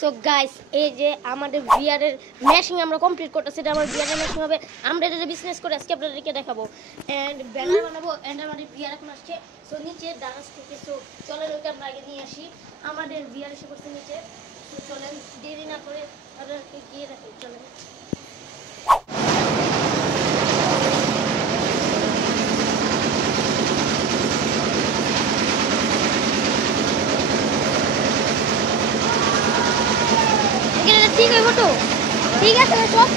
So guys এই যে আমাদের ভিআর এর মেশিং আমরা কমপ্লিট করতেছি। এটা আমার ভিআর এর মেশিং হবে। আমরা এটা বিজনেস করে আজকে আপনাদেরকে দেখাবো এন্ড ব্যানার বানাবো এন্ড আমাদের ভিআর এখন আসছে। সো নিচে দারাজ থেকে সো চলেন ওইটা আমরা আগে নিয়ে আসি। আমাদের ভিআর এসে পড়ছে নিচে। সো চলেন দেরি না করে আপনাদেরকে গিয়ে রাখি। চলেন ঠিক আছে ফটো ঠিক আছে সব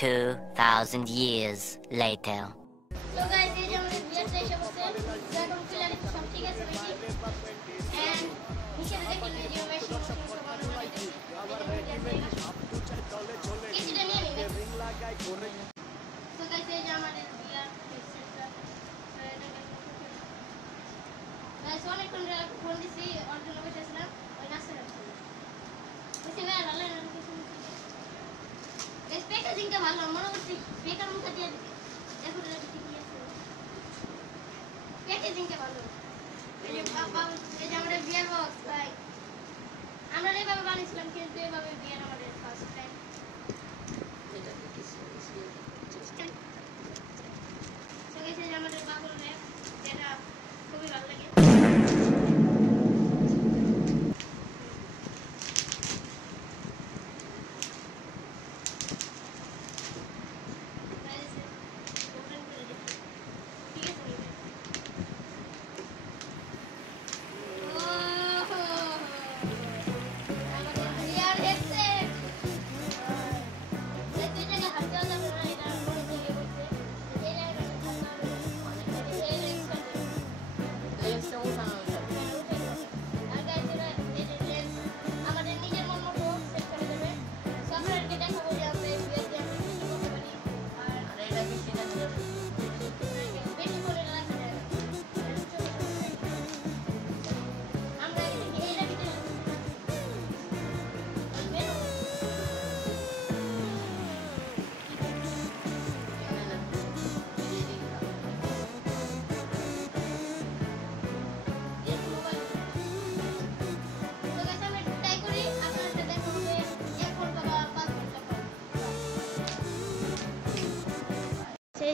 2000 years later. So guys, এই যে আমাদের ভিআরটা এসে বসে এখন পিলার সব ঠিক আছে নাকি এন্ড নিচে দেখেন এই যে মেশিন সব বানানো হয়েছে কিছুটা নিয়ে নিন। So guys, এই যে আমাদের ভিআর সেটটা গাইস অনেকক্ষণ ফোন দিছি অরিজিনাল বসেছিলাম ওই নাচতে যাচ্ছিল বুঝতে ভাই ভালো না কিছু গাইস প্যাকেজিংটা ভালো মনে হচ্ছে বেকার মুখে দিয়ে দিবে দেখো এটা ঠিক আছে প্যাকেজিংটা ভালো এই যে বাবা এই যে আমাদের বিয়ার বক্স ভাই আমরা এইভাবে বানিয়েছিলাম কিন্তু এইভাবে বিয়ার আমাদের ফার্স্ট টাইম এটা কিছু সো গাইস এই যে আমাদের বাবুল র্যাপ যেটা খুবই ভালো লাগে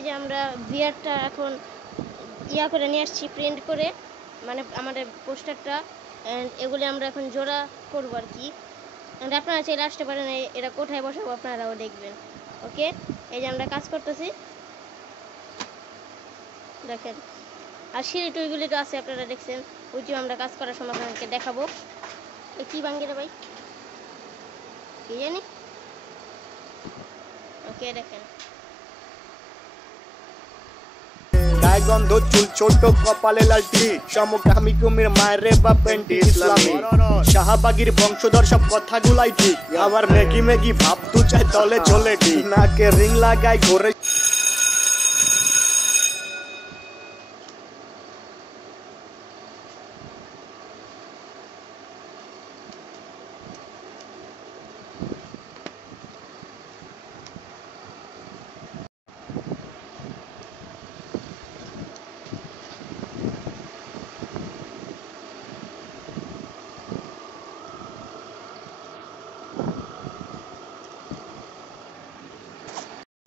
যে আমরা ভিআরটা এখন ইয়া করে নিয়ে আসছি প্রিন্ট করে মানে আমাদের পোস্টারটা এন্ড এগুলি আমরা এখন জোড়া করব আর কি এন্ড আপনারা চাইলে আসতে পারেন এটা কোথায় বসাবো আপনারাও দেখবেন ওকে এই যে আমরা কাজ করতেছি দেখেন আর সিঁড়ি টুইগুলি তো আছে আপনারা দেখছেন ওই যে আমরা কাজ করার সময় আপনাদেরকে দেখাবো কি ভাঙ্গি রে ভাই কি জানি ওকে দেখেন গন্ধ চুল ছোট কপালে লালটি সমকামী কুমির মায়ের বা পেন্টি ইসলামী শাহবাগীর বংশধর সব কথাগুলাই ঠিক আবার মেগি মেগি ভাব তু চাই তলে চলে ঠিক নাকে রিং লাগাই ঘরে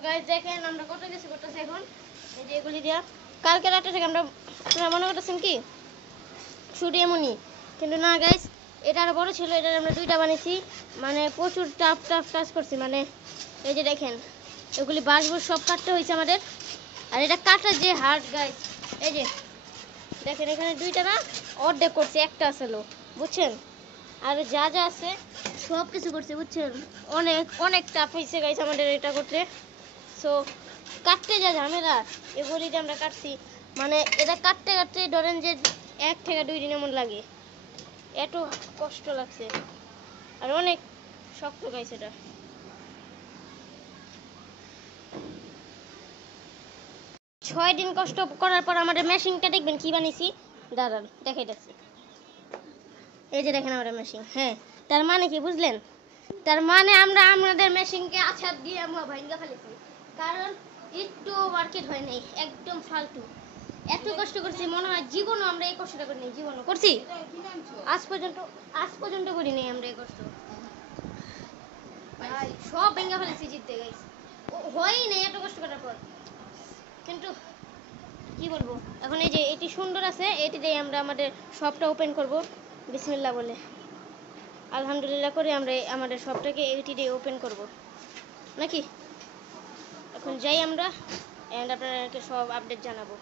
গাইস দেখেন আমরা কত কিছু করতেছি এখন এই যে এগুলি দিয়া কালকে রাতে থেকে আমরা আপনারা মনে করতেছেন কি শুধু এমনই কিন্তু না গাইস এটা আরো বড় ছিল এটা আমরা দুইটা বানিয়েছি মানে প্রচুর টাফ কাজ করছি মানে এই যে দেখেন এগুলি বাঁশবুশ সব কাটতে হয়েছে আমাদের আর এটা কাটার যে হার্ড গাইস এই যে দেখেন এখানে দুইটা না অর্ধেক করছে একটা আসলো বুঝছেন আর যা যা আছে সব কিছু করছে বুঝছেন অনেক টাফ হয়েছে গাইস আমাদের এটা করতে সো কাটতে যা ঝামেলা এগুলি যে আমরা কাটছি মানে এটা কাটতে কাটতে ধরেন যে 1 থেকে 2 দিন এমন লাগে এত কষ্ট লাগছে আর অনেক শক্ত গাইছে এটা 6 দিন কষ্ট করার পর আমাদের মেশিনটা দেখবেন কি বানিয়েছি দাঁড়ান দেখাইতেছি এই যে দেখেন আমাদের মেশিন হ্যাঁ তার মানে কি বুঝলেন তার মানে আমরা আমাদের মেশিনকে আছাড় দিয়ে আমরা ভাঙা ফেলেছি কারণ একটু মার্কেট হয় নাই, একদম ফালতু। এত কষ্ট করছি, মনে হয় জীবনও আমরা এই কষ্টটা করি নাই। জীবনও করছি, আজ পর্যন্ত করি নাই আমরা এই কষ্ট। ভাই সব ভেঙে ফেলেছি জিততে গাইস, হয়ই নাই এত কষ্ট করার পর। কিন্তু কি বলবো, এখন এই যে এটি সুন্দর আছে, এটি দিয়ে আমরা আমাদের শপটা ওপেন করব বিসমিল্লাহ বলে। আলহামদুলিল্লাহ করে আমরা আমাদের শপটাকে এটি দিয়ে ওপেন করব নাকি। এখন যাই আমরা, এন্ড আপনাদেরকে সব আপডেট জানাবো।